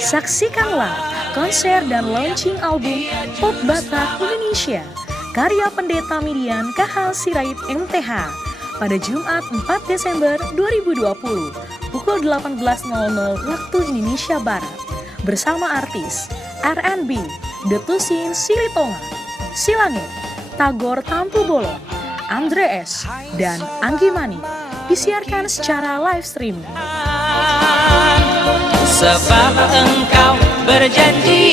Saksikanlah konser dan launching album Pop Batak Indonesia karya Pendeta Midian KH Sirait MTH pada Jumat 4 Desember 2020 pukul 18.00 waktu Indonesia Barat bersama artis R&B Detusin Silitonga, Silangit, Tagor Tampu Bolon, Andre S, dan Anggi Mani disiarkan secara live streaming. Sebab engkau berjanji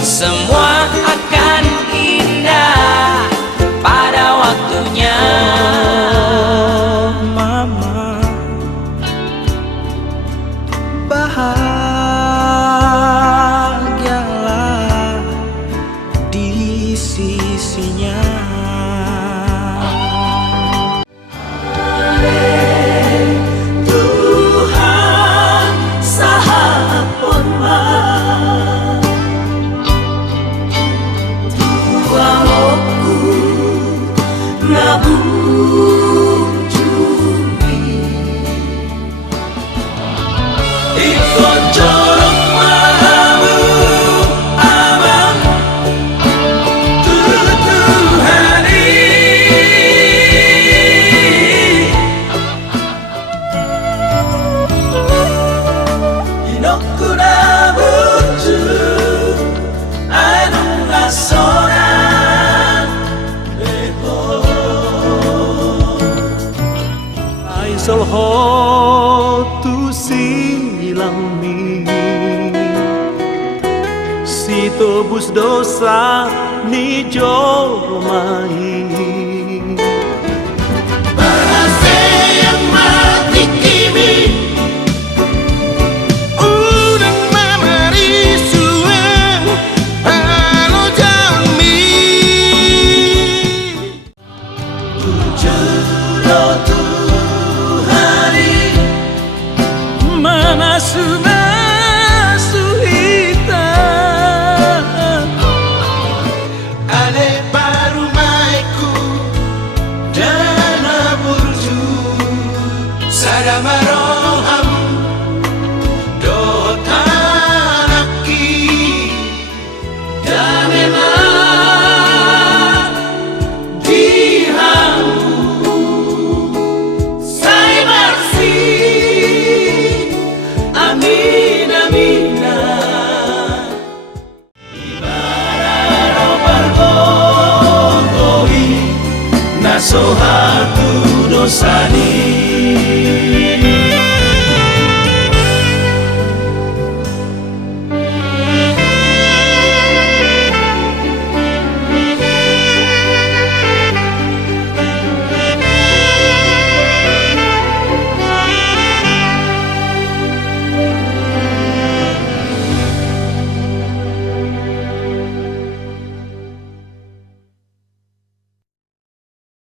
semua akan indah pada waktunya. Mama, bahagialah di sisinya. Solho silang mi si tobus dosa ni jolmai bahasa yang mati kimi udang mamari sueng alo jami tujuh Manasu hitam Ale baru maiku Dana burju Sadamar